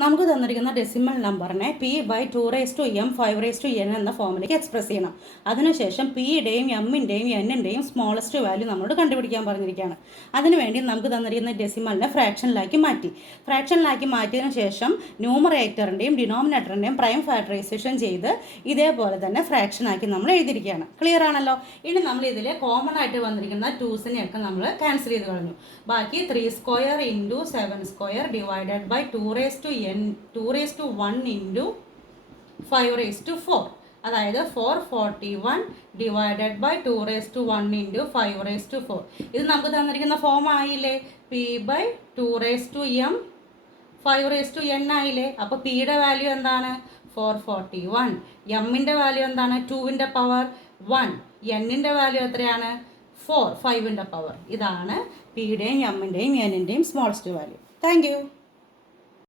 നമുക്ക് തന്നിരിക്കുന്ന ഡെസിമൽ നമ്പറിനെ പി ബൈ 2m 5n എന്ന ഫോമിലേക്ക് എക്സ്പ്രസ് ചെയ്യണം. അതിനുശേഷം പിയുടെയും എമ്മിൻ്റെയും എന്നിൻ്റെയും സ്മോളസ്റ്റ് വാല്യൂ നമ്മളോട് കണ്ടുപിടിക്കാൻ പറഞ്ഞിരിക്കുകയാണ്. അതിനുവേണ്ടി നമുക്ക് തന്നിരിക്കുന്ന ഡെസിമലിനെ ഫ്രാക്ഷനിലാക്കി മാറ്റിയതിനു ശേഷം ന്യൂമറേറ്ററിൻ്റെയും ഡിനോമിനേറ്ററിൻ്റെയും പ്രൈം ഫാക്ടറൈസേഷൻ ചെയ്ത് ഇതേപോലെ തന്നെ ഫ്രാക്ഷനാക്കി നമ്മൾ എഴുതിയിരിക്കുകയാണ്. ക്ലിയർ ആണല്ലോ. ഇനി നമ്മൾ ഇതിൽ കോമൺ ആയിട്ട് വന്നിരിക്കുന്ന ടൂസിനെയൊക്കെ നമ്മൾ ക്യാൻസൽ ചെയ്ത് കളഞ്ഞു. ബാക്കി 3² ഇൻറ്റു 7² ഡിവൈഡഡ് ബൈ 2^1 ഇൻറ്റു 5^4, അതായത് 441 ഡിവൈഡഡ് ബൈ 2^1 ഇൻറ്റു 5^4. ഇത് നമുക്ക് തന്നിരിക്കുന്ന ഫോം ആയില്ലേ? പി ബൈ 2m 5n ആയില്ലേ? അപ്പോൾ പിയുടെ വാല്യൂ എന്താണ്? 441. എമ്മിൻ്റെ വാല്യൂ എന്താണ്? 2ൻ്റെ പവർ 1. എന്നിൻ്റെ വാല്യൂ എത്രയാണ്? 4, 5ൻ്റെ പവർ. ഇതാണ് പിയുടെയും എമ്മിൻ്റെയും എന്നിൻ്റെയും സ്മോൾസ്റ്റ് വാല്യൂ. Thank you.